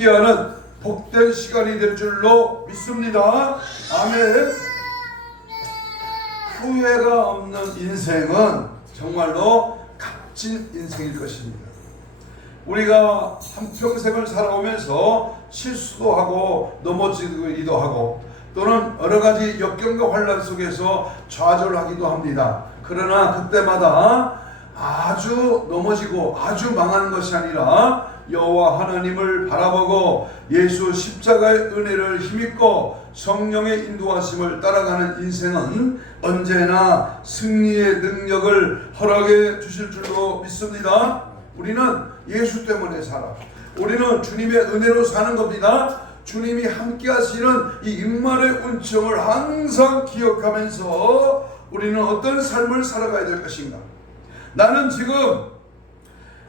함께하는 복된 시간이 될 줄로 믿습니다. 아멘. 후회가 없는 인생은 정말로 값진 인생일 것입니다. 우리가 한평생을 살아오면서 실수도 하고 넘어지기도 하고 또는 여러 가지 역경과 환난 속에서 좌절하기도 합니다. 그러나 그때마다 아주 넘어지고 아주 망하는 것이 아니라 여호와 하나님을 바라보고 예수 십자가의 은혜를 힘입고 성령의 인도하심을 따라가는 인생은 언제나 승리의 능력을 허락해 주실 줄로 믿습니다. 우리는 예수 때문에 살아. 우리는 주님의 은혜로 사는 겁니다. 주님이 함께 하시는 이 임마의 은총을 항상 기억하면서 우리는 어떤 삶을 살아가야 될 것인가? 나는 지금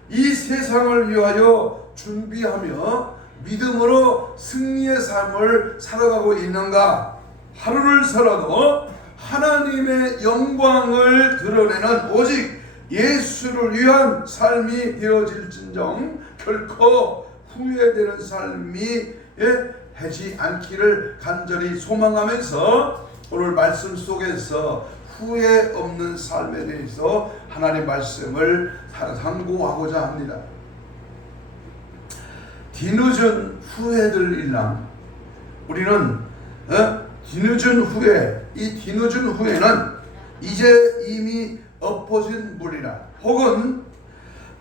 이 세상을 위하여 준비하며 믿음으로 승리의 삶을 살아가고 있는가? 하루를 살아도 하나님의 영광을 드러내는 오직 예수를 위한 삶이 되어질진정 결코 후회되는 삶이 되지 않기를 간절히 소망하면서 오늘 말씀 속에서 후회 없는 삶에 대해서 하나님의 말씀을 상고하고자 합니다. 뒤늦은 후회들 일랑 우리는 뒤늦은 후회, 이 뒤늦은 후회는 이제 이미 엎어진 물이라 혹은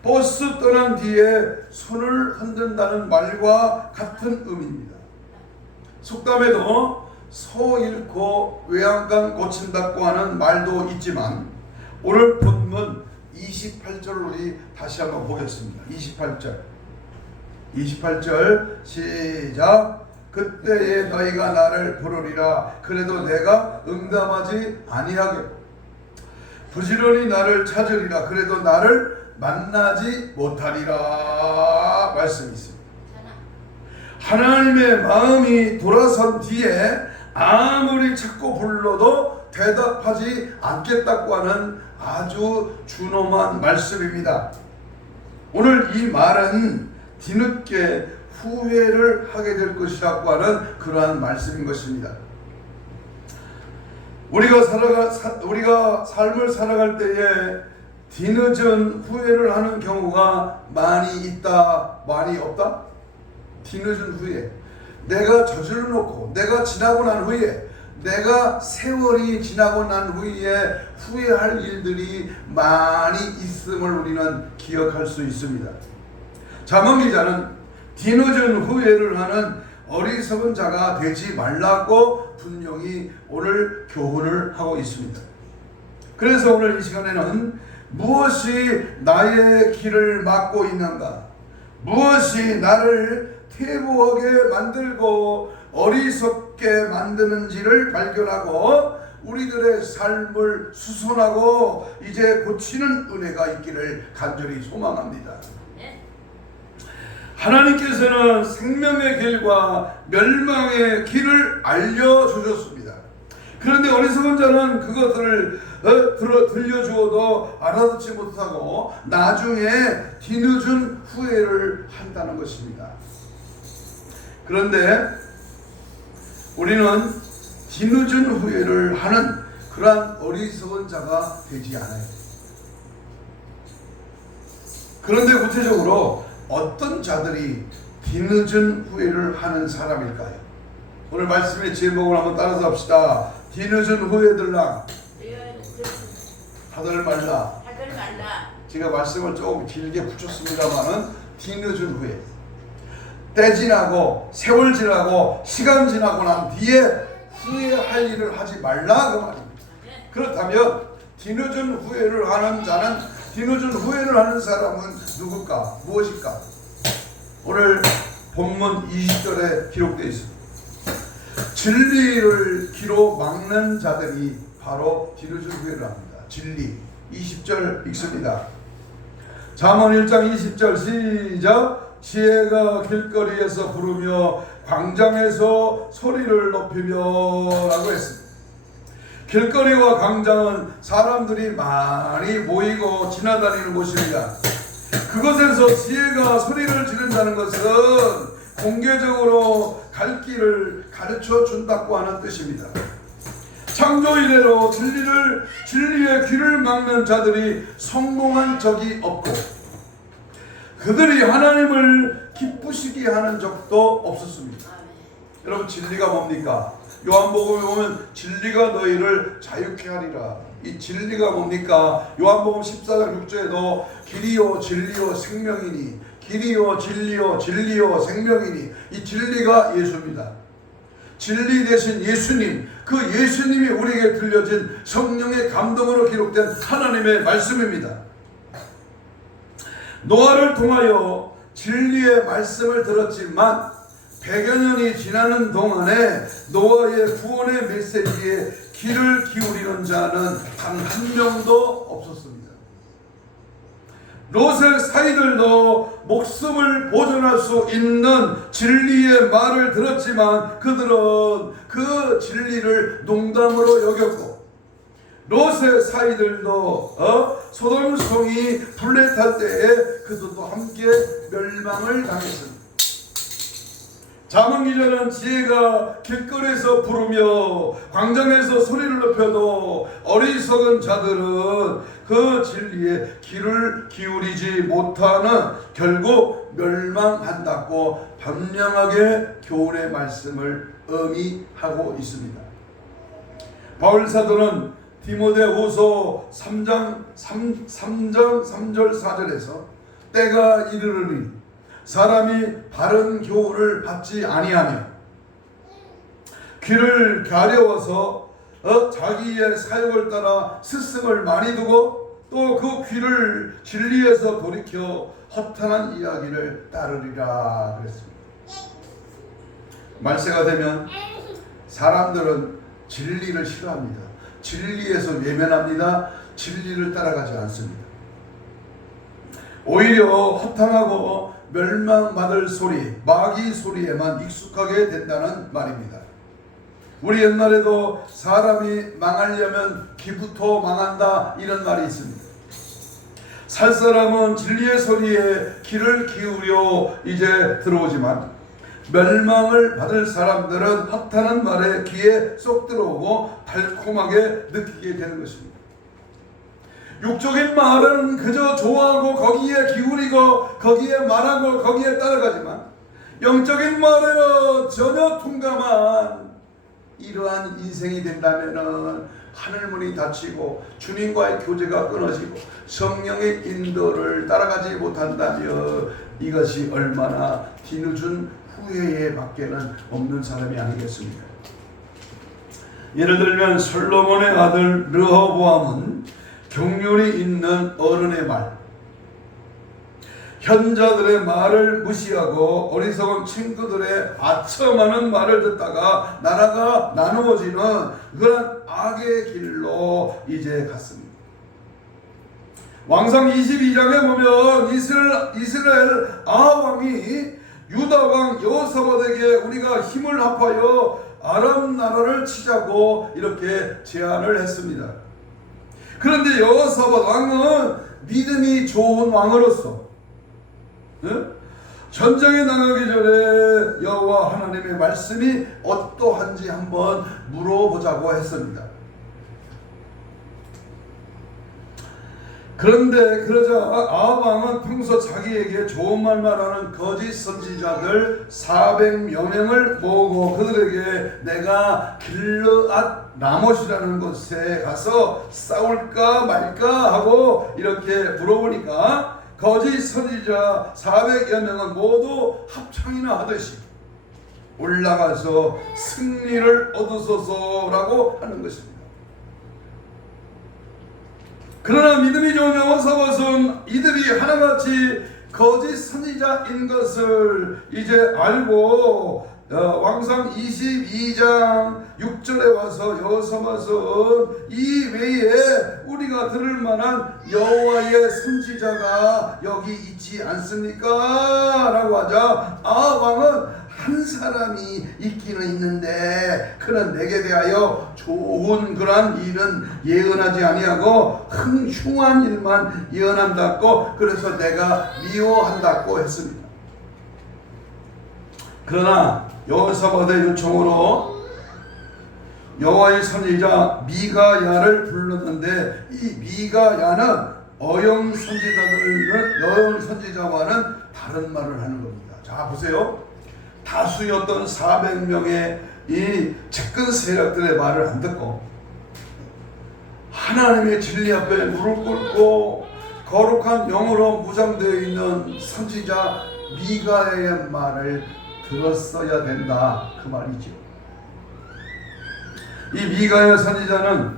버스 떠난 뒤에 손을 흔든다는 말과 같은 의미입니다. 속담에도 소 잃고 외양간 고친다고 하는 말도 있지만 오늘 본문 28절을 우리 다시 한번 보겠습니다. 28절 시작. 그때에 너희가 나를 부르리라. 그래도 내가 응답하지 아니하게 부지런히 나를 찾으리라. 그래도 나를 만나지 못하리라 말씀이 있습니다. 하나님의 마음이 돌아선 뒤에 아무리 찾고 불러도 대답하지 않겠다고 하는 아주 준엄한 말씀입니다. 오늘 이 말은 뒤늦게 후회를 하게 될 것이라고 하는 그러한 말씀인 것입니다. 우리가 삶을 살아갈 때에 뒤늦은 후회를 하는 경우가 많이 있다, 많이 없다? 뒤늦은 후회. 내가 저질러 놓고 내가 지나고 난 후에 내가 세월이 지나고 난 후에 후회할 일들이 많이 있음을 우리는 기억할 수 있습니다. 잠언 기자는 뒤늦은 후회를 하는 어리석은 자가 되지 말라고 분명히 오늘 교훈을 하고 있습니다. 그래서 오늘 이 시간에는 무엇이 나의 길을 막고 있는가? 무엇이 나를 퇴보하게 만들고 어리석게 만드는지를 발견하고 우리들의 삶을 수선하고 이제 고치는 은혜가 있기를 간절히 소망합니다. 하나님께서는 생명의 길과 멸망의 길을 알려주셨습니다. 그런데 어리석은 자는 그것들을 들려주어도 알아듣지 못하고 나중에 뒤늦은 후회를 한다는 것입니다. 그런데 우리는 뒤늦은 후회를 하는 그러한 어리석은 자가 되지 않아요. 그런데 구체적으로 어떤 자들이 뒤늦은 후회를 하는 사람일까요? 오늘 말씀의 제목을 한번 따라서 합시다. 뒤늦은 후회들랑 다들 말라. 제가 말씀을 조금 길게 붙였습니다만은 뒤늦은 후회. 때 지나고 세월 지나고 시간 지나고 난 뒤에 후회할 일을 하지 말라 그 말입니다. 그렇다면 뒤늦은 후회를 하는 자는 뒤늦은 후회를 하는 사람은 누굴까? 무엇일까? 오늘 본문 20절에 기록되어 있습니다. 진리를 귀로 막는 자들이 바로 뒤늦은 후회를 합니다. 진리 20절 읽습니다. 잠언 1장 20절 시작. 지혜가 길거리에서 부르며 광장에서 소리를 높이며 라고 했습니다. 길거리와 광장은 사람들이 많이 모이고 지나다니는 곳입니다. 그곳에서 지혜가 소리를 지른다는 것은 공개적으로 갈 길을 가르쳐 준다고 하는 뜻입니다. 창조 이래로 진리의 귀를 막는 자들이 성공한 적이 없고 그들이 하나님을 기쁘시게 하는 적도 없었습니다. 여러분, 진리가 뭡니까? 요한복음에 보면 진리가 너희를 자유케 하리라. 이 진리가 뭡니까? 요한복음 14장 6절에도 길이요 진리요 생명이니, 길이요 진리요 진리요 생명이니, 이 진리가 예수입니다. 진리 대신 예수님, 그 예수님이 우리에게 들려진 성령의 감동으로 기록된 하나님의 말씀입니다. 노아를 통하여 진리의 말씀을 들었지만 100여 년이 지나는 동안에 노아의 구원의 메시지에 귀를 기울이는 자는 단 한 명도 없었습니다. 롯의 사이들도 목숨을 보존할 수 있는 진리의 말을 들었지만 그들은 그 진리를 농담으로 여겼고, 롯의 사이들도 소돔성이 불에 탈 때에 그들도 함께 멸망을 당했습니다. 잠언 기자는 지혜가 길거리에서 부르며 광장에서 소리를 높여도 어리석은 자들은 그 진리에 귀를 기울이지 못하는 결국 멸망한다고 분명하게 교훈의 말씀을 의미하고 있습니다. 바울 사도는 디모데후서 3장 3절 4절에서 때가 이르르니 사람이 바른 교훈을 받지 아니하며 귀를 가려워서 자기의 사욕을 따라 스승을 많이 두고 또 그 귀를 진리에서 돌이켜 허탄한 이야기를 따르리라 그랬습니다. 말세가 되면 사람들은 진리를 싫어합니다. 진리에서 외면합니다. 진리를 따라가지 않습니다. 오히려 허탕하고 멸망받을 소리, 마귀 소리에만 익숙하게 된다는 말입니다. 우리 옛날에도 사람이 망하려면 귀부터 망한다 이런 말이 있습니다. 살 사람은 진리의 소리에 귀를 기울여 이제 들어오지만 멸망을 받을 사람들은 허탄한 말에 귀에 쏙 들어오고 달콤하게 느끼게 되는 것입니다. 육적인 말은 그저 좋아하고 거기에 기울이고 거기에 말하고 거기에 따라가지만 영적인 말에는 전혀 둔감한 이러한 인생이 된다면 하늘문이 닫히고 주님과의 교제가 끊어지고 성령의 인도를 따라가지 못한다면 이것이 얼마나 뒤늦은 후회에 밖에는 없는 사람이 아니겠습니까? 예를 들면 솔로몬의 아들 르호보암은 경륜이 있는 어른의 말, 현자들의 말을 무시하고 어리석은 친구들의 아첨하는 말을 듣다가 나라가 나누어지는 그런 악의 길로 이제 갔습니다. 왕상 22장에 보면 이스라엘 아합왕이 유다왕 여호사밧에게 우리가 힘을 합하여 아람 나라를 치자고 이렇게 제안을 했습니다. 그런데 여호사밧 왕은 믿음이 좋은 왕으로서 전쟁에 나가기 전에 여호와 하나님의 말씀이 어떠한지 한번 물어보자고 했습니다. 그런데 그러자 아합 왕은 평소 자기에게 좋은 말만 하는 거짓 선지자들 400여 명을 모으고 그들에게 내가 길르앗 라못이라는 곳에 가서 싸울까 말까 하고 이렇게 물어보니까 거짓 선지자 400여 명은 모두 합창이나 하듯이 올라가서 승리를 얻으소서라고 하는 것입니다. 그러나 믿음이 좋은 여호사밧은 이들이 하나같이 거짓 선지자인 것을 이제 알고 왕상 22장 6절에 와서 여호사밧은 이 외에 우리가 들을 만한 여호와의 선지자가 여기 있지 않습니까? 라고 하자 왕은 한 사람이 있기는 있는데 그는 내게 대하여 좋은 그런 일은 예언하지 아니하고 흉한 일만 예언한다고, 그래서 내가 미워한다고 했습니다. 그러나 여호사밧의 요청으로 여호와의 선지자 미가야를 불렀는데 이 미가야는 어영 선지자와는 다른 말을 하는 겁니다. 자 보세요. 다수였던 400명의 이 측근 세력들의 말을 안 듣고 하나님의 진리 앞에 무릎 꿇고 거룩한 영으로 무장되어 있는 선지자 미가야의 말을 들었어야 된다 그 말이죠. 이 미가야 선지자는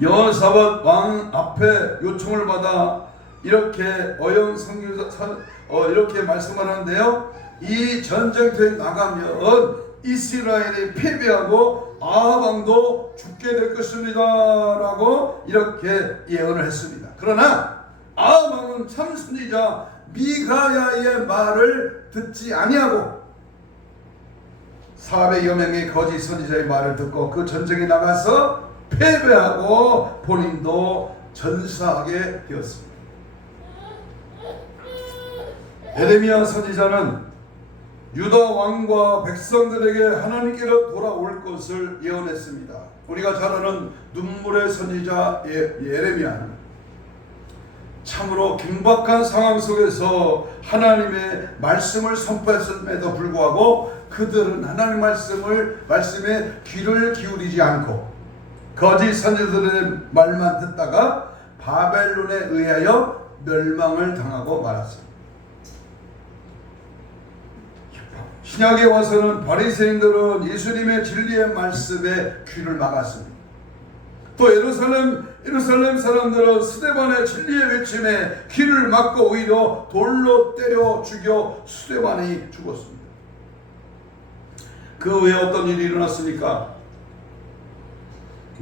여호사밧 왕 앞에 요청을 받아 이렇게 어영 선지자 이렇게 말씀하는데요. 이 전쟁터에 나가면 이스라엘이 패배하고 아합 왕도 죽게 될 것입니다 라고 이렇게 예언을 했습니다. 그러나 아합 왕은 참 선지자 미가야의 말을 듣지 아니하고 400여 명의 거짓 선지자의 말을 듣고 그 전쟁에 나가서 패배하고 본인도 전사하게 되었습니다. 에레미야 선지자는 유다 왕과 백성들에게 하나님께로 돌아올 것을 예언했습니다. 우리가 잘 아는 눈물의 선지자 예레미야는 참으로 긴박한 상황 속에서 하나님의 말씀을 선포했음에도 불구하고 그들은 하나님 말씀에 귀를 기울이지 않고 거짓 선지자들의 말만 듣다가 바벨론에 의하여 멸망을 당하고 말았습니다. 신약에 와서는 바리새인들은 예수님의 진리의 말씀에 귀를 막았습니다. 또 예루살렘 사람들은 스데반의 진리의 외침에 귀를 막고 오히려 돌로 때려 죽여 스데반이 죽었습니다. 그 후에 어떤 일이 일어났습니까?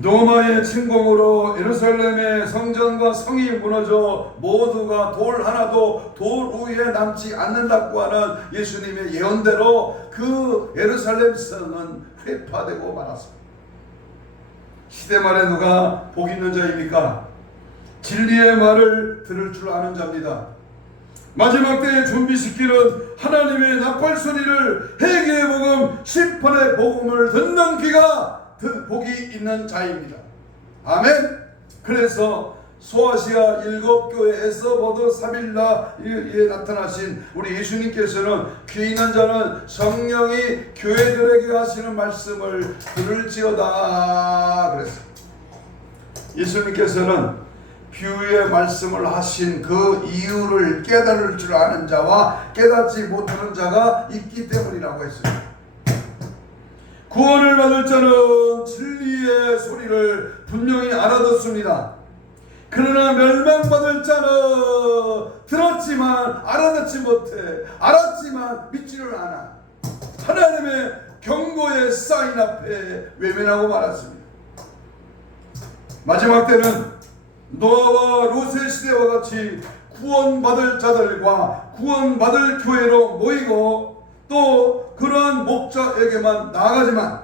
로마의 침공으로 예루살렘의 성전과 성이 무너져 모두가 돌 하나도 돌 위에 남지 않는다고 하는 예수님의 예언대로 그 예루살렘 성은 회파되고 말았습니다. 시대 말에 누가 복 있는 자입니까? 진리의 말을 들을 줄 아는 자입니다. 마지막 때에 준비시키는 하나님의 나팔 소리를 회개의 복음, 심판의 복음을 듣는 귀가 복이 있는 자입니다. 아멘. 그래서 소아시아 7교회에서 모두 3일날에 나타나신 우리 예수님께서는 귀 있는 자는 성령이 교회들에게 하시는 말씀을 들을지어다 그랬어요. 예수님께서는 비유의 말씀을 하신 그 이유를 깨달을 줄 아는 자와 깨닫지 못하는 자가 있기 때문이라고 했습니다. 구원을 받을 자는 진리의 소리를 분명히 알아듣습니다. 그러나 멸망받을 자는 들었지만 알아듣지 못해, 알았지만 믿지를 않아 하나님의 경고의 사인 앞에 외면하고 말았습니다. 마지막 때는 노아와 롯의 시대와 같이 구원받을 자들과 구원받을 교회로 모이고 또 그러한 목자에게만 나아가지만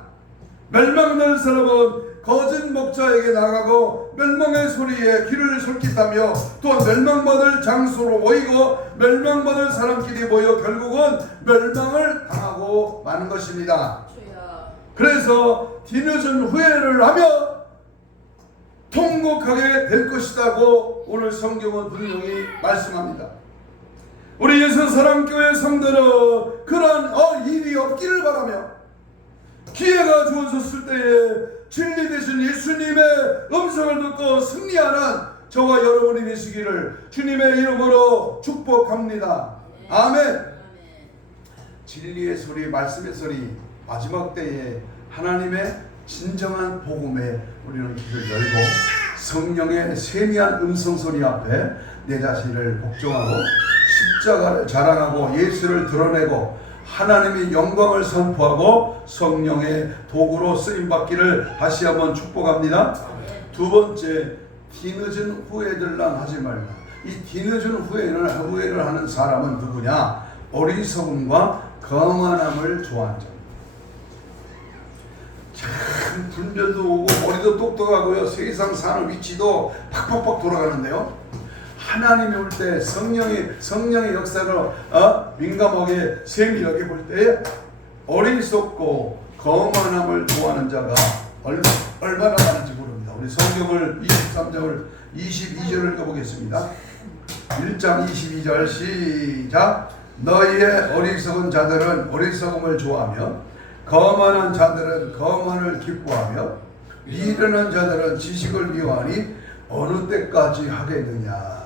멸망될 사람은 거짓 목자에게 나가고 멸망의 소리에 귀를 솔깃하며 또한 멸망받을 장소로 모이고 멸망받을 사람끼리 모여 결국은 멸망을 당하고 마는 것입니다. 그래서 뒤늦은 후회를 하며 통곡하게 될 것이라고 오늘 성경은 분명히 말씀합니다. 우리 예수사랑교회 성도는 그러한 일이 없기를 바라며 기회가 주어졌을 때에 진리 되신 예수님의 음성을 듣고 승리하는 저와 여러분이 되시기를 주님의 이름으로 축복합니다. 아멘. 진리의 소리, 말씀의 소리, 마지막 때에 하나님의 진정한 복음에 우리는 귀를 열고 성령의 세미한 음성 소리 앞에 내 자신을 복종하고 십자가를 자랑하고 예수를 드러내고 하나님의 영광을 선포하고 성령의 도구로 쓰임받기를 다시 한번 축복합니다. 두 번째, 뒤늦은 후회들랑 하지 말라. 이 뒤늦은 후회를 하는 사람은 누구냐? 어리석음과 거만함을 좋아하는 자. 참 분별도 오고 머리도 똑똑하고요. 세상 사는 위치도 팍팍팍 돌아가는데요. 하나님이 올 때 성령의 역사를 민감하게 세밀하게 볼 때 어리석고 거만함을 좋아하는 자가 얼마나 많은지 모릅니다. 우리 성경을 23장을 22절을 읽어보겠습니다. 1장 22절 시작. 너희의 어리석은 자들은 어리석음을 좋아하며 거만한 자들은 거만을 기뻐하며 미련한 자들은 지식을 미워하니 어느 때까지 하겠느냐.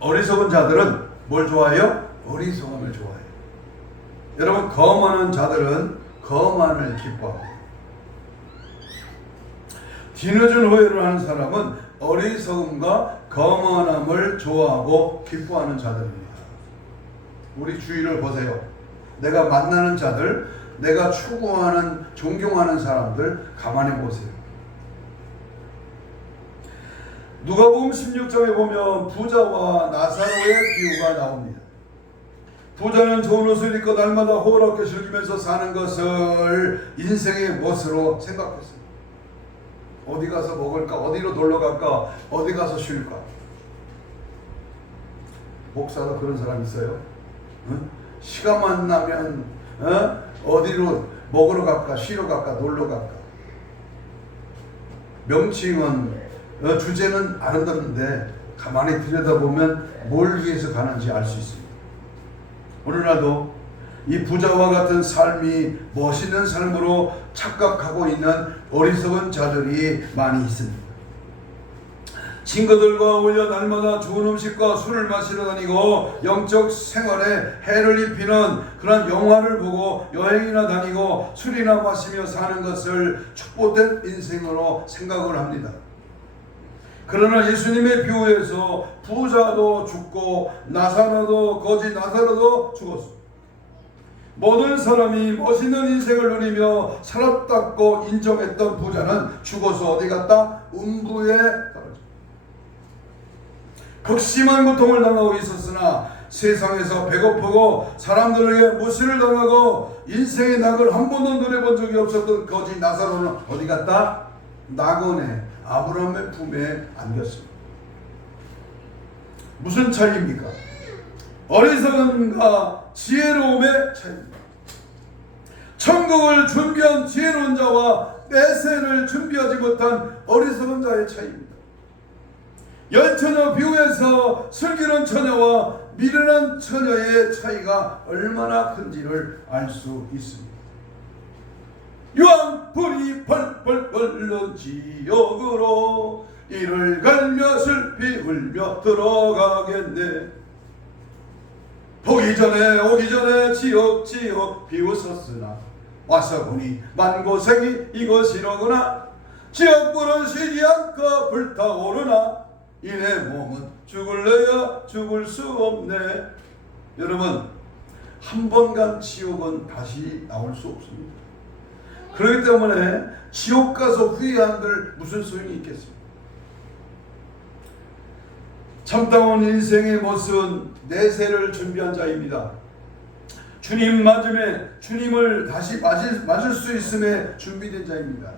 어리석은 자들은 뭘 좋아해요? 어리석음을 좋아해요. 여러분, 거만한 자들은 거만을 기뻐합니다. 뒤늦은 후회를 하는 사람은 어리석음과 거만함을 좋아하고 기뻐하는 자들입니다. 우리 주위를 보세요. 내가 만나는 자들, 내가 추구하는, 존경하는 사람들 가만히 보세요. 누가복음 16장에 보면 부자와 나사로의 비유가 나옵니다. 부자는 좋은 옷을 입고 날마다 호락게 즐기면서 사는 것을 인생의 멋으로 생각했습니다. 어디 가서 먹을까? 어디로 놀러 갈까? 어디 가서 쉴까? 목사가 그런 사람 있어요? 응? 시간만 나면 어디로 먹으러 갈까? 쉬러 갈까? 놀러 갈까? 명칭은 주제는 아름답는데 가만히 들여다보면 뭘 위해서 가는지 알 수 있습니다. 오늘날도 이 부자와 같은 삶이 멋있는 삶으로 착각하고 있는 어리석은 자들이 많이 있습니다. 친구들과 어울려 날마다 좋은 음식과 술을 마시러 다니고 영적 생활에 해를 입히는 그런 영화를 보고 여행이나 다니고 술이나 마시며 사는 것을 축복된 인생으로 생각을 합니다. 그러나 예수님의 비유에서 부자도 죽고 나사로도 거지 나사로도 죽었습니다. 모든 사람이 멋있는 인생을 누리며 살았다고 인정했던 부자는 죽어서 어디 갔다? 음부에 떨어졌다. 극심한 고통을 당하고 있었으나 세상에서 배고프고 사람들에게 무시를 당하고 인생의 낙을 한 번도 누려본 적이 없었던 거지 나사로는 어디 갔다? 낙원에 아브라함의 품에 안겼습니다. 무슨 차이입니까? 어리석음과 지혜로움의 차이입니다. 천국을 준비한 지혜로운 자와 내세를 준비하지 못한 어리석은 자의 차이입니다. 열처녀 비유에서 슬기로운 처녀와 미련한 처녀의 차이가 얼마나 큰지를 알 수 있습니다. 유황 불이 펄펄 끓는 지옥으로 이를 갈며 슬피 울며 들어가겠네. 오기 전에 지옥 비웃었으나 와서 보니 만고생이 이것이로구나. 지옥불은 쉬지 않고 불타오르나 이내 몸은 죽을래야 죽을 수 없네. 여러분, 한 번 간 지옥은 다시 나올 수 없습니다. 그렇기 때문에 지옥 가서 후회한들 무슨 소용이 있겠습니까? 참다운 인생의 모습은 내세를 준비한 자입니다. 주님 맞음에 주님을 다시 맞을 수 있음에 준비된 자입니다.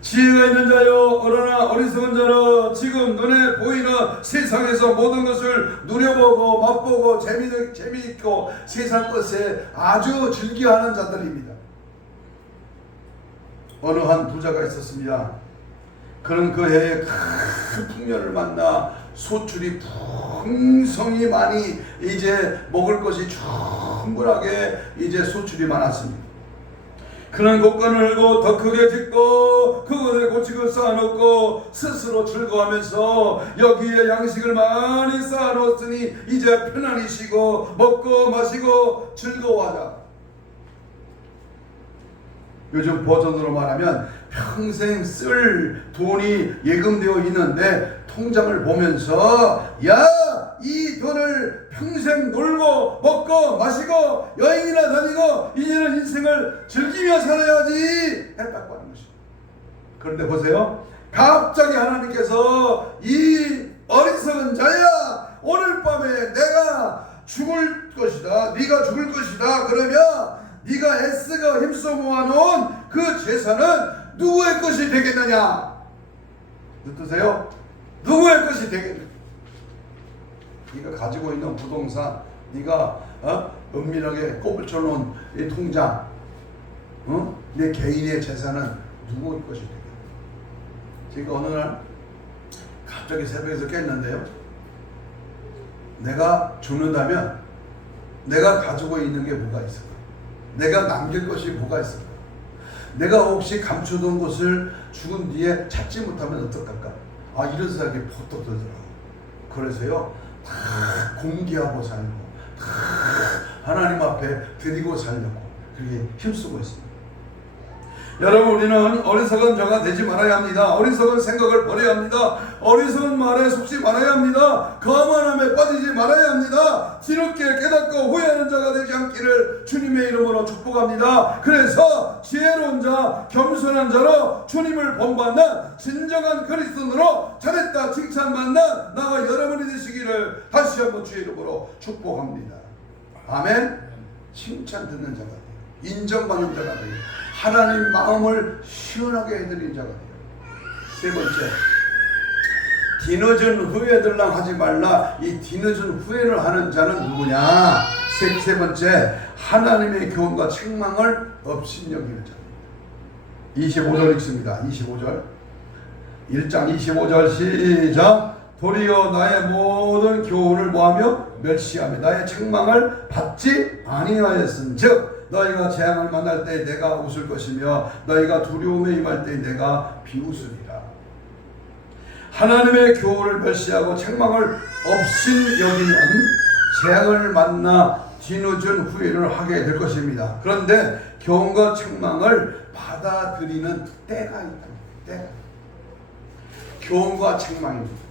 지혜가 있는 자여 그러나 어리석은 자는 지금 눈에 보이는 세상에서 모든 것을 누려보고 맛보고 재미있고 세상 것에 아주 즐겨하는 자들입니다. 어느 한 부자가 있었습니다. 그는 그 해에 큰 풍년을 만나 소출이 풍성히 많이 이제 먹을 것이 충분하게 이제 소출이 많았습니다. 그는 곡간을 열고 더 크게 짓고 그곳에 고치고 쌓아놓고 스스로 즐거워하면서 여기에 양식을 많이 쌓아놓았으니 이제 편안히 쉬고 먹고 마시고 즐거워하자. 요즘 버전으로 말하면 평생 쓸 돈이 예금되어 있는데 통장을 보면서 야, 이 돈을 평생 놀고 먹고 마시고 여행이나 다니고 이제는 인생을 즐기며 살아야지 했다고 하는 것입니다. 그런데 보세요, 갑자기 하나님께서 이 어리석은 자야, 오늘 밤에 내가 죽을 것이다, 네가 죽을 것이다. 그러면 네가 애쓰고 힘써 모아놓은 그 재산은 누구의 것이 되겠느냐? 어떠세요? 누구의 것이 되겠느냐? 네가 가지고 있는 부동산, 네가 은밀하게 꼬불쳐 놓은 이 통장, 내 개인의 재산은 누구의 것이 되겠느냐? 제가 어느 날 갑자기 새벽에서 깼는데요. 내가 죽는다면 내가 가지고 있는 게 뭐가 있을까? 내가 남길 것이 뭐가 있을까? 내가 혹시 감추던 것을 죽은 뒤에 찾지 못하면 어떡할까? 이런 생각이 퍼뜩 들더라고요. 그래서요, 다 공개하고 살고, 다 하나님 앞에 드리고 살려고 그렇게 힘쓰고 있습니다. 여러분, 우리는 어리석은 자가 되지 말아야 합니다. 어리석은 생각을 버려야 합니다. 어리석은 말에 속지 말아야 합니다. 거만함에 빠지지 말아야 합니다. 뒤늦게 깨닫고 후회하는 자가 되지 않기를 주님의 이름으로 축복합니다. 그래서 지혜로운 자, 겸손한 자로 주님을 본받는 진정한 그리스도인으로 잘했다 칭찬받는 나와 여러분이 되시기를 다시 한번 주의 이름으로 축복합니다. 아멘. 칭찬 듣는 자가 돼요. 인정받는 자가 돼요. 하나님 마음을 시원하게 해드린 자가 돼요. 세 번째, 뒤늦은 후회들랑 하지 말라. 이 뒤늦은 후회를 하는 자는 누구냐? 세 번째, 하나님의 교훈과 책망을 업신여기는 자입니다. 25절 읽습니다. 25절 1장 25절 시작. 도리어 나의 모든 교훈을 뭐하며 멸시하며 나의 책망을 받지 아니하였은즉 너희가 재앙을 만날 때 내가 웃을 것이며 너희가 두려움에 임할 때 내가 비웃으리라. 하나님의 교훈을 멸시하고 책망을 업신여기면 재앙을 만나 뒤늦은 후회를 하게 될 것입니다. 그런데 교훈과 책망을 받아들이는 때가 있다. 때가. 교훈과 책망입니다.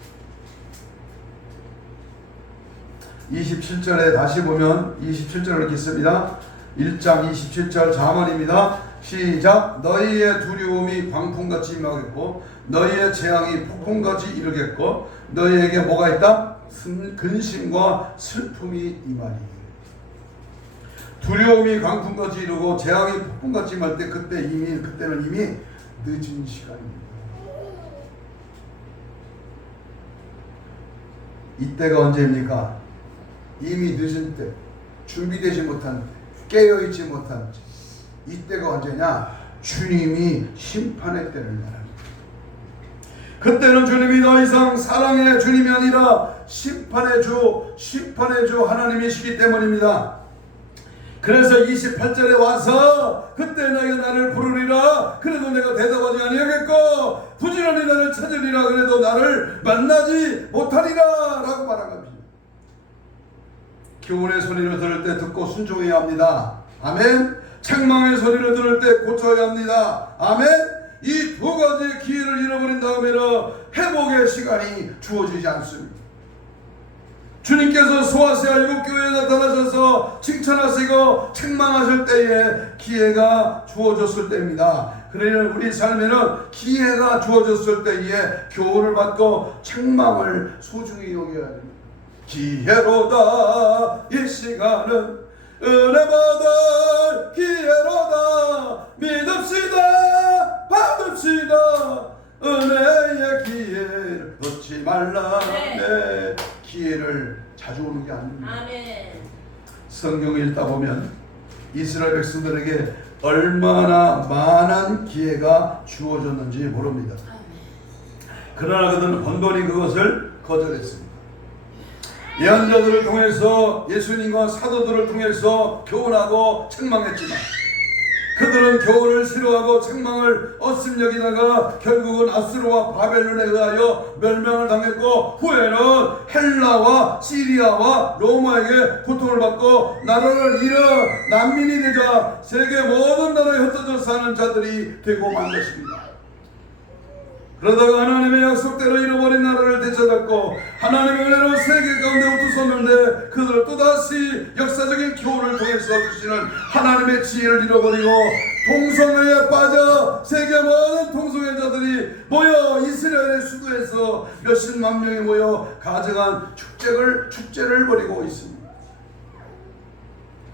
27절에 다시 보면 27절을 읽겠습니다. 1장 27절 자문입니다. 시작. 너희의 두려움이 광풍같이 임하겠고 너희의 재앙이 폭풍같이 이르겠고 너희에게 뭐가 있다? 근심과 슬픔이 임하리. 두려움이 광풍같이 이르고 재앙이 폭풍같이 임할 때 그때는 이미 늦은 시간입니다. 이때가 언제입니까? 이미 늦은 때, 준비되지 못한 때, 깨어있지 못한 때. 이때가 언제냐? 주님이 심판의 때를 말합니다. 그때는 주님이 더 이상 사랑의 주님이 아니라 심판의 주 하나님이시기 때문입니다. 그래서 28절에 와서 그때 너희가 나를 부르리라 그래도 내가 대답하지 아니하겠고 부지런히 나를 찾으리라 그래도 나를 만나지 못하리라 라고 말한 겁니다. 교훈의 소리를 들을 때 듣고 순종해야 합니다. 아멘. 책망의 소리를 들을 때 고쳐야 합니다. 아멘. 이 두 가지의 기회를 잃어버린 다음에는 회복의 시간이 주어지지 않습니다. 주님께서 소아시아 일곱 교회에 나타나셔서 칭찬하시고 책망하실 때에 기회가 주어졌을 때입니다. 그러나 우리 삶에는 기회가 주어졌을 때에 교훈을 받고 책망을 소중히 여겨야 됩니다. 기회로다 이 시간은 은혜 받을 기회로다 믿읍시다 받읍시다 은혜의 기회를 놓지 말라. 네. 기회를 자주 오는 게 아닙니다. 아멘. 성경을 읽다 보면 이스라엘 백성들에게 얼마나 많은 기회가 주어졌는지 모릅니다. 그러나 그들은 번번이 그것을 거절했습니다. 예언자들을 통해서 예수님과 사도들을 통해서 교훈하고 책망했지만 그들은 교훈을 싫어하고 책망을 업신여기다가 결국은 아수르와 바벨론에 의하여 멸망을 당했고 후에는 헬라와 시리아와 로마에게 고통을 받고 나라를 잃어 난민이 되자 세계 모든 나라에 흩어져 사는 자들이 되고 만 것입니다. 그러다가 하나님의 약속대로 잃어버린 나라를 되찾았고 하나님의 은혜로 세계 가운데 우투섰는데 그들을 또다시 역사적인 교훈을 통해서 주시는 하나님의 지혜를 잃어버리고 동성애에 빠져 세계 모든 동성애자들이 모여 이스라엘의 수도에서 몇십만 명이 모여 가정한 축제를 벌이고 있습니다.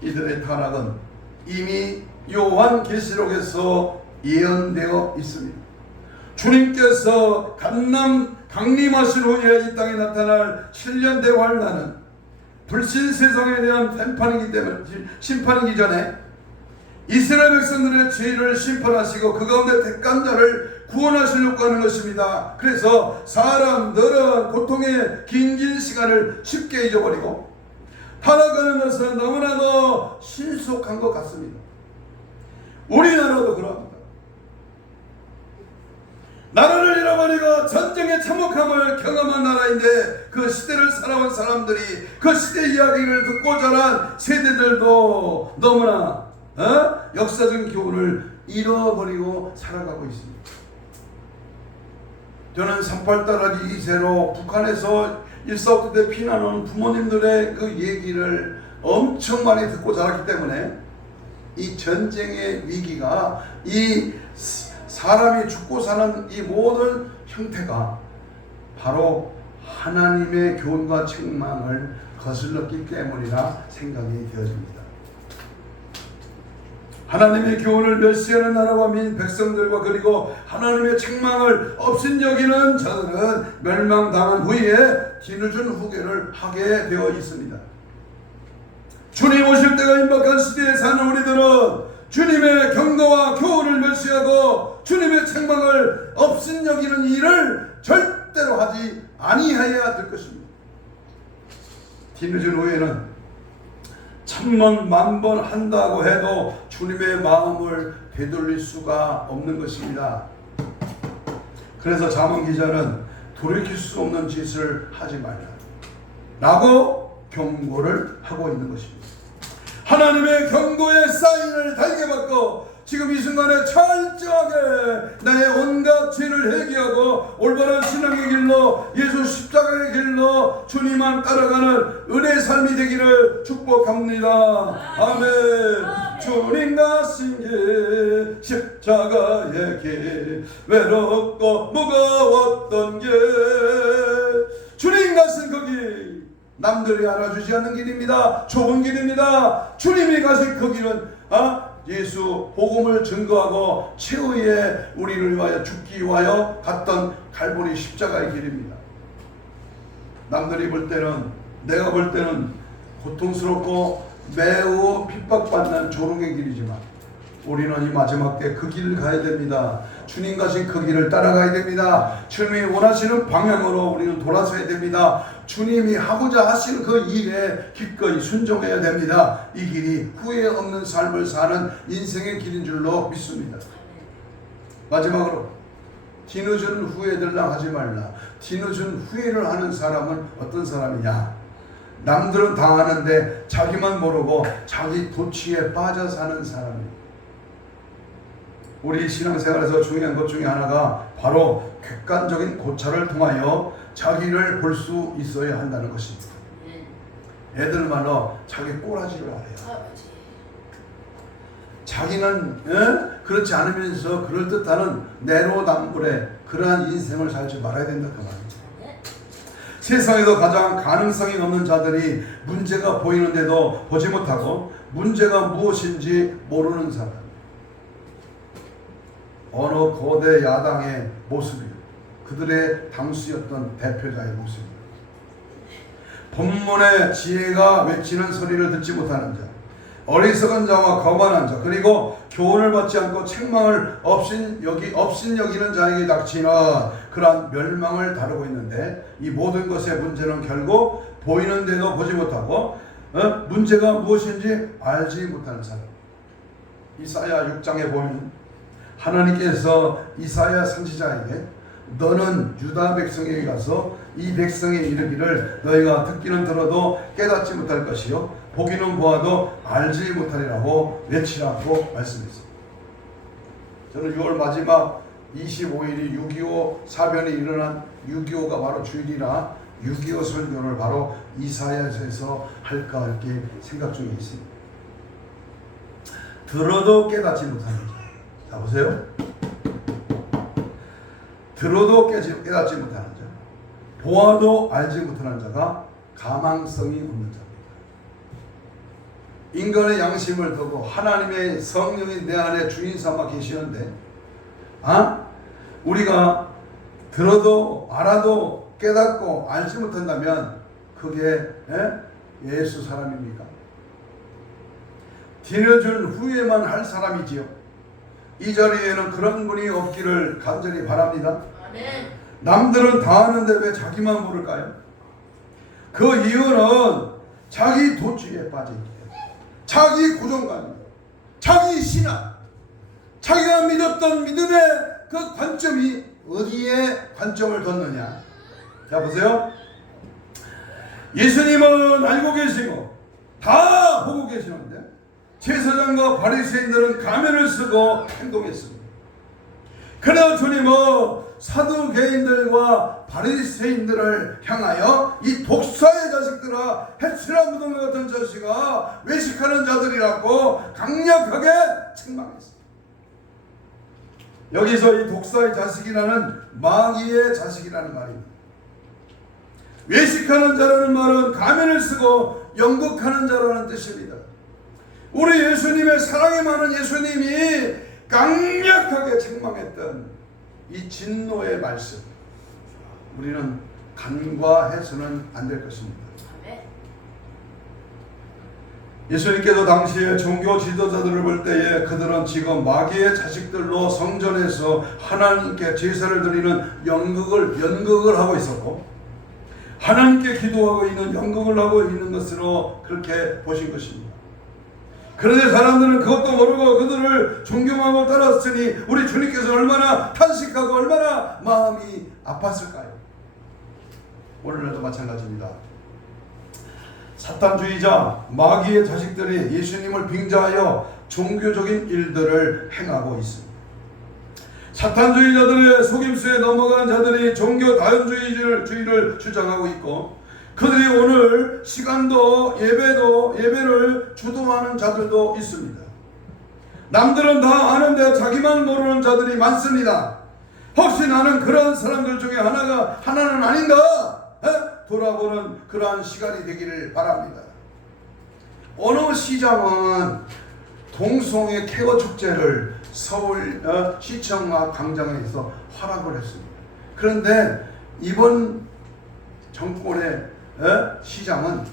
이들의 타락은 이미 요한계시록에서 예언되어 있습니다. 주님께서 강림하신 후에 이 땅에 나타날 7년 대환란은 불신 세상에 대한 심판이기 전에 이스라엘 백성들의 죄를 심판하시고 그 가운데 택한 자를 구원하시려고 하는 것입니다. 그래서 사람들은 고통의 긴 시간을 쉽게 잊어버리고 살아가는 것은 너무나도 신속한 것 같습니다. 우리나라도 그럽니다. 나라를 잃어버리고 전쟁의 참혹함을 경험한 나라인데 그 시대를 살아온 사람들이 그 시대 이야기를 듣고 자란 세대들도 너무나 역사적인 교훈을 잃어버리고 살아가고 있습니다. 저는 38 따라지 2세로 북한에서 1.45 때 피난온 부모님들의 그 얘기를 엄청 많이 듣고 자랐기 때문에 이 전쟁의 위기가 이 사람이 죽고 사는 이 모든 형태가 바로 하나님의 교훈과 책망을 거슬렀기 때문이라 생각이 되어집니다. 하나님의 교훈을 멸시하는 나라와 백성들과 그리고 하나님의 책망을 업신여기는 자들은 멸망당한 후에 뒤늦은 후회를 하게 되어 있습니다. 주님 오실 때가 임박한 시대에 사는 우리들은 주님의 경고와 교훈을 멸시하고 주님의 책망을 업신여기는 일을 절대로 하지 아니해야 될 것입니다. 뒤늦은 후에는 천번 만번 한다고 해도 주님의 마음을 되돌릴 수가 없는 것입니다. 그래서 잠언 기자는 돌이킬 수 없는 짓을 하지 말라 라고 경고를 하고 있는 것입니다. 하나님의 경고의 사인을 달게 받고 지금 이 순간에 철저하게 나의 온갖 죄를 회개하고 올바른 신앙의 길로 예수 십자가의 길로 주님만 따라가는 은혜의 삶이 되기를 축복합니다. 아멘. 주님 가신 길 십자가의 길 외롭고 무거웠던 길 주님 가신 그 길 남들이 알아주지 않는 길입니다. 좁은 길입니다. 주님이 가신 그 길은 예수 복음을 증거하고 최후의 우리를 위하여 죽기 위하여 갔던 갈보리 십자가의 길입니다. 남들이 볼 때는 내가 볼 때는 고통스럽고 매우 핍박받는 조롱의 길이지만 우리는 이 마지막 때 그 길을 가야 됩니다. 주님 가신 그 길을 따라가야 됩니다. 주님이 원하시는 방향으로 우리는 돌아서야 됩니다. 주님이 하고자 하시는 그 일에 기꺼이 순종해야 됩니다. 이 길이 후회 없는 삶을 사는 인생의 길인 줄로 믿습니다. 마지막으로 뒤늦은 후회들랑 하지 말라. 뒤늦은 후회를 하는 사람은 어떤 사람이냐? 남들은 다 아는데 자기만 모르고 자기 도취에 빠져 사는 사람입니다. 우리 신앙생활에서 중요한 것 중에 하나가 바로 객관적인 고찰을 통하여 자기를 볼 수 있어야 한다는 것입니다. 애들 말로 자기 꼬라지를 알아요. 자기는 그렇지 않으면서 그럴듯하는 내로남불의 그러한 인생을 살지 말아야 된다 그 말입니다. 세상에서 가장 가능성이 없는 자들이 문제가 보이는데도 보지 못하고 문제가 무엇인지 모르는 사람, 어느 거대 야당의 모습이 그들의 당수였던 대표자의 모습입니다. 본문의 지혜가 외치는 소리를 듣지 못하는 자, 어리석은 자와 거만한 자, 그리고 교훈을 받지 않고 책망을 업신여기는 자에게 닥치는 그러한 멸망을 다루고 있는데, 이 모든 것의 문제는 결국 보이는데도 보지 못하고 문제가 무엇인지 알지 못하는 사람. 이사야 6장에 보면 하나님께서 이사야 선지자에게 너는 유다 백성에게 가서 이 백성에 이르기를 너희가 듣기는 들어도 깨닫지 못할 것이요 보기는 보아도 알지 못하리라고 외치라고 말씀했습니다. 저는 6월 마지막 25일이 6.25 사변이 일어난 6.25가 바로 주일이라 6.25 설교를 바로 이사야에서 할까 이렇게 생각 중에 있습니다. 들어도 깨닫지 못하는 자. 자 보세요. 들어도 깨닫지 못하는 자, 보아도 알지 못하는 자가 가망성이 없는 자입니다. 인간의 양심을 두고 하나님의 성령이 내 안에 주인 삼아 계시는데 우리가 들어도 알아도 깨닫고 알지 못한다면 그게 예수 사람입니까? 뒤를 준 후에만 할 사람이지요. 이 자리에는 그런 분이 없기를 간절히 바랍니다. 남들은 다 하는데 왜 자기만 모를까요? 그 이유는 자기 도취에 빠져있기 때문에, 자기 고정관념, 자기 신앙, 자기가 믿었던 믿음의 그 관점이 어디에 관점을 뒀느냐. 자 보세요. 예수님은 알고 계시고 다 보고 계시는데 제사장과 바리새인들은 가면을 쓰고 행동했습니다. 그러나 주님은 사두개인들과 바리새인들을 향하여 이 독사의 자식들아, 해치라 무덤 같은 자식아, 외식하는 자들이라고 강력하게 책망했습니다. 여기서 이 독사의 자식이라는 마귀의 자식이라는 말입니다. 외식하는 자라는 말은 가면을 쓰고 연극하는 자라는 뜻입니다. 우리 예수님의 사랑이 많은 예수님이 강력하게 책망했던 이 진노의 말씀, 우리는 간과해서는 안 될 것입니다. 예수님께서 당시에 종교 지도자들을 볼 때에 그들은 지금 마귀의 자식들로 성전에서 하나님께 제사를 드리는 연극을 하고 있었고, 하나님께 기도하고 있는 연극을 하고 있는 것으로 그렇게 보신 것입니다. 그런데 사람들은 그것도 모르고 그들을 존경하고 따랐으니 우리 주님께서 얼마나 탄식하고 얼마나 마음이 아팠을까요? 오늘날도 마찬가지입니다. 사탄주의자 마귀의 자식들이 예수님을 빙자하여 종교적인 일들을 행하고 있습니다. 사탄주의자들의 속임수에 넘어간 자들이 종교 다원주의를 주장하고 있고, 그들이 오늘 시간도 예배를 주도하는 자들도 있습니다. 남들은 다 아는데 자기만 모르는 자들이 많습니다. 혹시 나는 그런 사람들 중에 하나는 아닌가? 돌아보는 그러한 시간이 되기를 바랍니다. 어느 시장은 동성애 케어 축제를 서울 시청과 광장에서 허락을 했습니다. 그런데 이번 정권의 시장은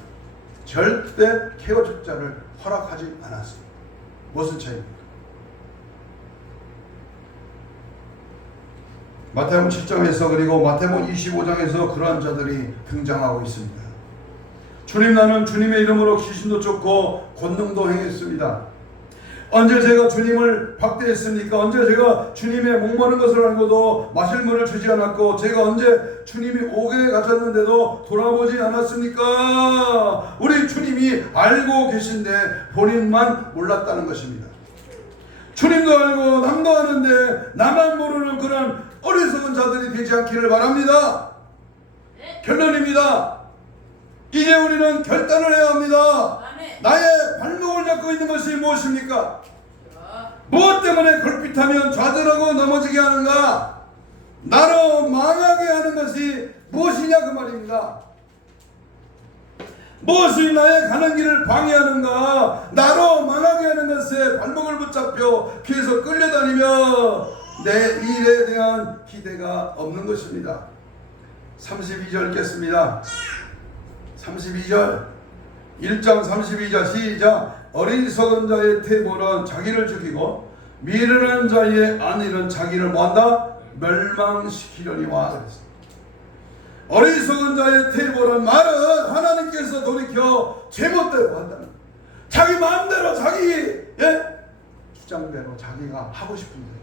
절대 케어 축제를 허락하지 않았습니다. 무슨 차이입니까? 마태복음 7장에서 그리고 마태복음 25장에서 그러한 자들이 등장하고 있습니다. 주님, 나는 주님의 이름으로 귀신도 쫓고 권능도 행했습니다. 언제 제가 주님을 박대했습니까? 언제 제가 주님의 목마른 것을 알고도 마실 물을 주지 않았고, 제가 언제 주님이 옥에 갇혔는데도 돌아보지 않았습니까? 우리 주님이 알고 계신데 본인만 몰랐다는 것입니다. 주님도 알고 남도 아는데 나만 모르는 그런 어리석은 자들이 되지 않기를 바랍니다. 결론입니다. 이제 우리는 결단을 해야 합니다. 나의 발목을 잡고 있는 것이 무엇입니까? 무엇 때문에 걸핏하면 좌절하고 넘어지게 하는가? 나로 망하게 하는 것이 무엇이냐 그 말입니다. 무엇이 나의 가는 길을 방해하는가? 나로 망하게 하는 것에 발목을 붙잡혀 뒤에서 끌려다니며 내 일에 대한 기대가 없는 것입니다. 32절 읽겠습니다. 32절 1장 32절 시작. 어리석은 자의 태보는 자기를 죽이고 미련한 자의 안일은 자기를 뭐한다? 멸망시키려니와 그랬습니다. 어리석은 자의 태보란 말은 하나님께서 돌이켜 제멋대로 한다는, 자기 마음대로 자기 주장대로 자기가 하고 싶은 대로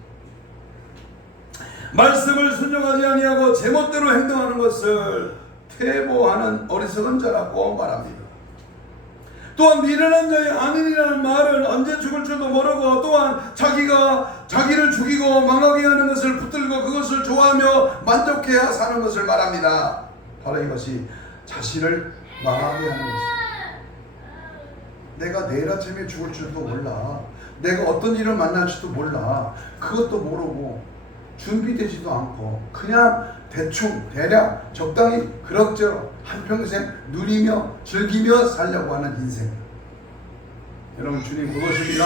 말씀을 순종하지 아니하고 제멋대로 행동하는 것을 태보하는 어리석은 자라고 말합니다. 또한 미련한 자의 안일이라는 말은 언제 죽을 줄도 모르고, 또한 자기를 죽이고 망하게 하는 것을 붙들고 그것을 좋아하며 만족해야 사는 것을 말합니다. 바로 이것이 자신을 망하게 하는 것입니다. 내가 내일 아침에 죽을 줄도 몰라, 내가 어떤 일을 만날지도 몰라, 그것도 모르고 준비되지도 않고 그냥 대충 대략 적당히 그럭저럭 한평생 누리며 즐기며 살려고 하는 인생. 여러분, 주님 곧 오십니다.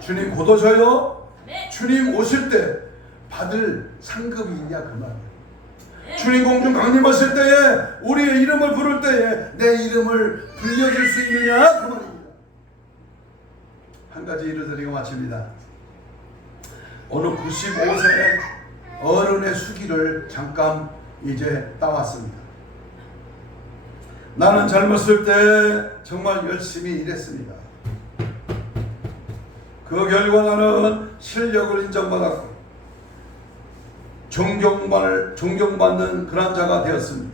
주님 곧 오셔요. 주님 오실 때 받을 상급이 있냐 그 말이에요. 주님 공중 강림하실 때에 우리의 이름을 부를 때에 내 이름을 불려줄 수 있느냐 그 말입니다. 한 가지 일을 드리고 마칩니다. 오늘 95세 어른의 수기를 잠깐 이제 따왔습니다. 나는 젊었을 때 정말 열심히 일했습니다. 그 결과 나는 실력을 인정받았고 존경받는 그런 자가 되었습니다.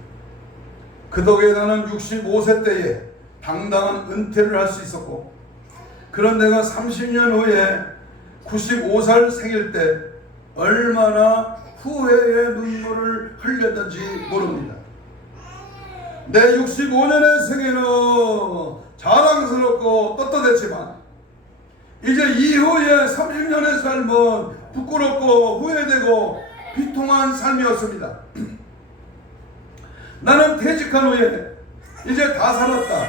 그 덕에 나는 65세 때에 당당한 은퇴를 할 수 있었고, 그런 내가 30년 후에 95살 생일 때 얼마나 후회의 눈물을 흘렸는지 모릅니다. 내 65년의 생애는 자랑스럽고 떳떳했지만 이제 이후에 30년의 삶은 부끄럽고 후회되고 비통한 삶이었습니다. 나는 퇴직한 후에 이제 다 살았다,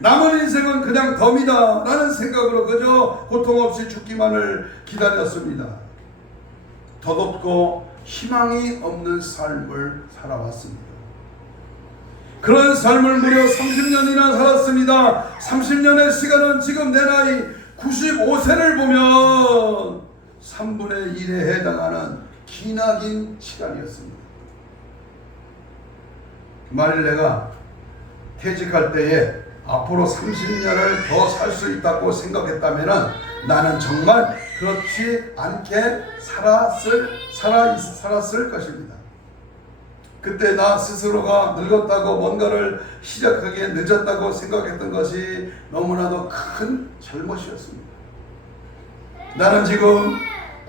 남은 인생은 그냥 덤이다 라는 생각으로 그저 고통 없이 죽기만을 기다렸습니다. 덧없고 희망이 없는 삶을 살아왔습니다. 그런 삶을 무려 30년이나 살았습니다. 30년의 시간은 지금 내 나이 95세를 보면 3분의 1에 해당하는 기나긴 시간이었습니다. 만일 내가 퇴직할 때에 앞으로 30년을 더 살 수 있다고 생각했다면 나는 정말 그렇지 않게 살았을 것입니다. 그때 나 스스로가 늙었다고 뭔가를 시작하기에 늦었다고 생각했던 것이 너무나도 큰 잘못이었습니다. 나는 지금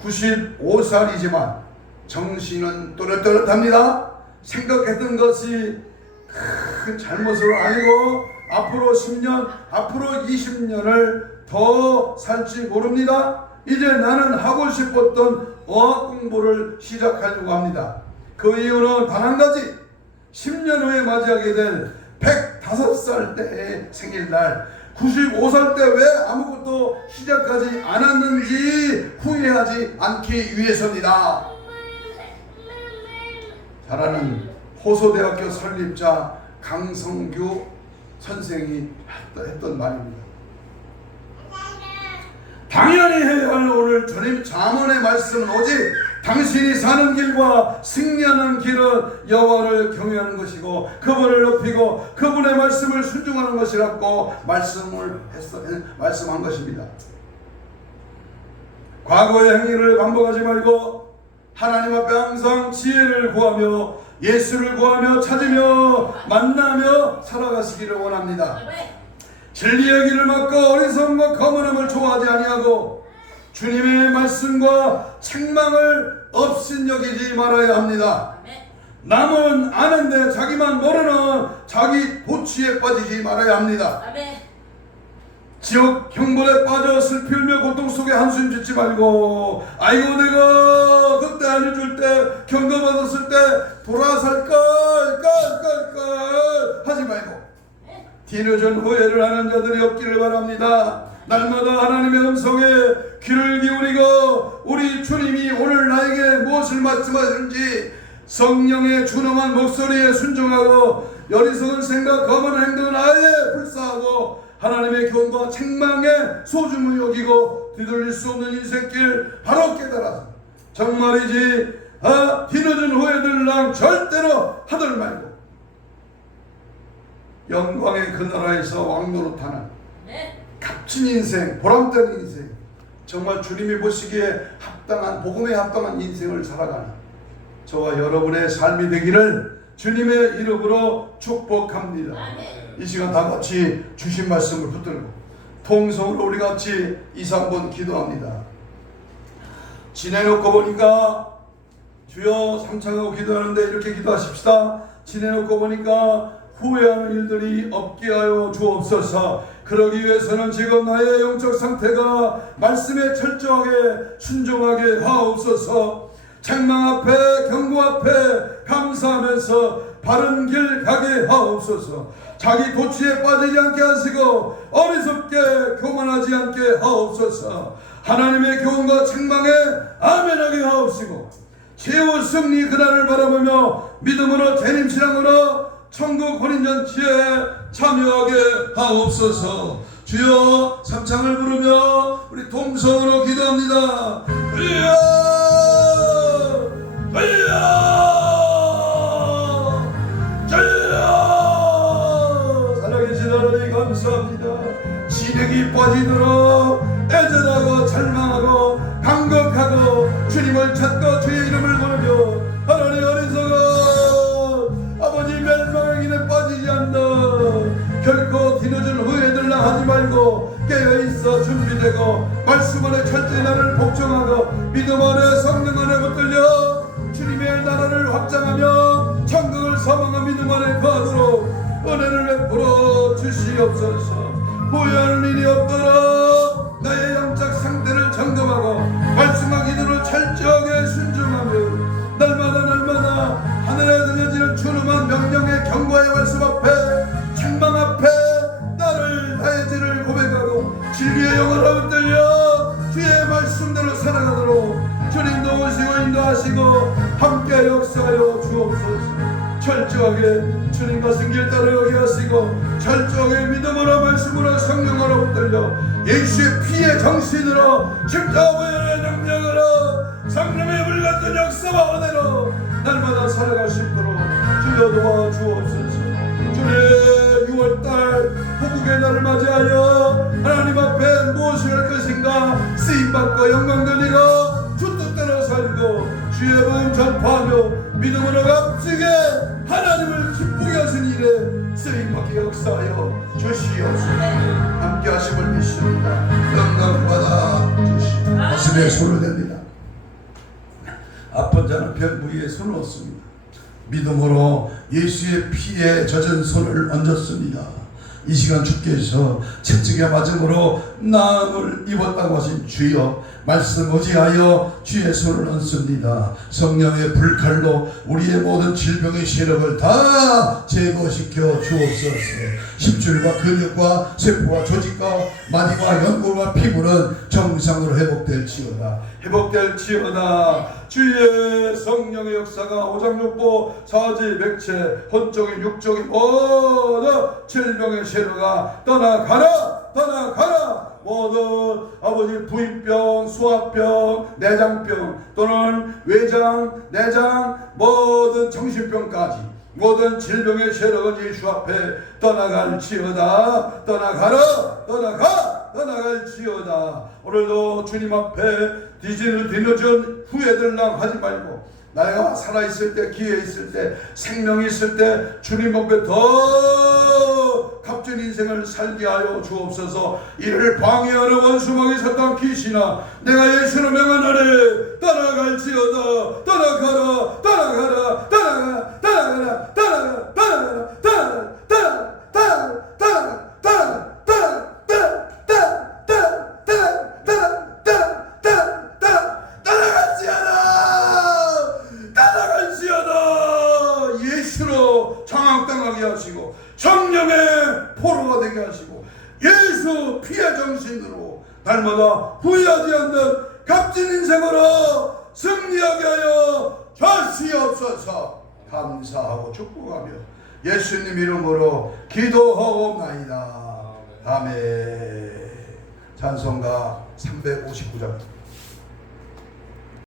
95살이지만 정신은 또렷또렷합니다. 생각했던 것이 큰 잘못을 알고 앞으로 10년, 앞으로 20년을 더 살지 모릅니다. 이제 나는 하고 싶었던 어학 공부를 시작하려고 합니다. 그 이유는 단 한 가지, 10년 후에 맞이하게 될 105살 때의 생일날 95살 때 왜 아무것도 시작하지 않았는지 후회하지 않기 위해서입니다. 잘 아는 호소대학교 설립자 강성규 선생이 했던 말입니다. 당연히 해야 할 오늘 주님 잠언의 말씀은 오직 당신이 사는 길과 승리하는 길은 여호와를 경외하는 것이고 그분을 높이고 그분의 말씀을 순종하는 것이라고 말씀한 것입니다. 과거의 행위를 반복하지 말고 하나님 앞에 항상 지혜를 구하며 예수를 구하며 찾으며 만나며 살아가시기를 원합니다. 진리의 길을 막고 어리석음과 거만함을 좋아하지 아니하고 주님의 말씀과 책망을 업신여기지 말아야 합니다. 남은 아는데 자기만 모르는 자기 도취에 빠지지 말아야 합니다. 지옥 형벌에 빠져 슬피 울며 고통 속에 한숨 짓지 말고 아이고 내가 그때 안 해줄 때 경고받았을 때 돌아살걸 하지 말고 뒤늦은 후회를 하는 자들이 없기를 바랍니다. 날마다 하나님의 음성에 귀를 기울이고 우리 주님이 오늘 나에게 무엇을 말씀하시는지 성령의 준엄한 목소리에 순종하고 어리석은 생각 거만한 행동은 아예 불사하고 하나님의 교훈과 책망에 소중히 여기고 뒤돌릴 수 없는 인생길 바로 깨달아서 정말이지 뒤늦은 후회들랑 절대로 하들 말고 영광의 그 나라에서 왕노릇하는 값진 인생, 보람된 인생, 정말 주님이 보시기에 합당한 복음에 합당한 인생을 살아가는 저와 여러분의 삶이 되기를 주님의 이름으로 축복합니다. 이 시간 다 같이 주신 말씀을 붙들고 통성으로 우리 같이 2, 3분 기도합니다. 지내놓고 보니까 주여 삼창하고 기도하는데 이렇게 기도하십시다. 지내놓고 보니까 후회하는 일들이 없게 하여 주옵소서. 그러기 위해서는 지금 나의 영적 상태가 말씀에 철저하게 순종하게 하옵소서. 책망 앞에 경고 앞에 감사하면서 바른 길 가게 하옵소서. 자기 도취에 빠지지 않게 하시고 어리석게 교만하지 않게 하옵소서. 하나님의 교훈과 책망에 아멘하게 하옵시고 최후 승리 그날을 바라보며 믿음으로 재림신앙으로 천국 혼인잔치에 참여하게 하옵소서. 주여 삼창을 부르며 우리 동성으로 기도합니다. 주여 주여 주여. 살아계신 하나님 감사합니다. 진액이 빠지도록 애절하고 절망하고 감격하고 주님을 찾고 주의 이름을 부르며 하나님 어리석어 아버지 멸망의 길에 빠지지 않는 결코 뒤늦은 후회들라 하지 말고 깨어있어 준비되고 말씀 안에 철저히 나를 복종하고 믿음 안에 성령 안에 붙들려 주님의 나라를 확장하며 천국을 소망한 믿음 안에 거하도록 은혜를 베풀어 주시옵소서. 후회할 일이 없도록 나의 영적 상태를 점검하고 말씀과 기도를 철저하게 순종하며 날마다 하늘에 들려지는 준엄한 명령의 경고의 말씀 앞에 책망 앞에 나를 나의 죄를 고백하고 진리의 영으로 붙들려 주의 말씀대로 살아가도록 주님 도우시고 인도하시고 함께 역사하여 주옵소서. 철저하게 주님과 승길 따르게 하시고 철저하게 믿음으로 말씀으로 성령으로 붙들려 예수의 피의 정신으로 십자가의 능력으로 성령의 불같은 역사와 은혜로 날마다 살아갈 수 있도록 주여 도와주옵소서. 주의 6월달 호국의 날을 맞이하여 하나님 앞에 무엇을 할 것인가 쓰임받고 영광 돌리고 주 뜻대로 살고 주의 복음 전파하며 믿음으로 값지게 하나님을 기쁘게 하신 일에 쓰임받게 역사하여 주시옵소서. 함께 하심을 믿습니다. 영광 받아 주시옵소서. 가슴에 손을 댑니다. 아픈 자는 병 부위에 손을 얹습니다. 믿음으로 예수의 피에 젖은 손을 얹었습니다. 이 시간 주께서 채찍에 맞음으로 나음을 입었다고 하신 주여 말씀 의지하여 주의 손을 얹습니다. 성령의 불칼로 우리의 모든 질병의 세력을 다 제거시켜 주옵소서. 심줄과 근육과 세포와 조직과 마디와 연골과 피부는 정상으로 회복될지어다. 회복될지어다. 주의 성령의 역사가 오장육부 사지 맥체 혼적인 육적인 모든 질병의 세력가 떠나가라 떠나가라. 모든 아버지 부인병 수화병 내장병 또는 외장 내장 모든 정신병까지 모든 질병의 세력은 예수 앞에 떠나갈지어다. 떠나가라 떠나갈지어다. 오늘도 주님 앞에 뒤늦은 후회들랑 하지 말고 내가 살아있을 때 기회 있을 때 생명이 있을 때 주님 앞에 더 값진 인생을 살게 하여 주옵소서. 이를 방해하는 원수막이 섰던 귀신아 내가 예수로 명하노니 떠나갈지어다. 떠나가라 떠나가라 떠나가라 떠나가라 떠나가라 떠나가라 떠나가라 하시고 성령의 포로가 되게 하시고 예수 피의 정신으로 날마다 후회하지 않는 값진 인생으로 승리하게 하여 주시옵소서. 감사하고 축복하며 예수님 이름으로 기도하옵나이다. 아멘. 찬송가 359장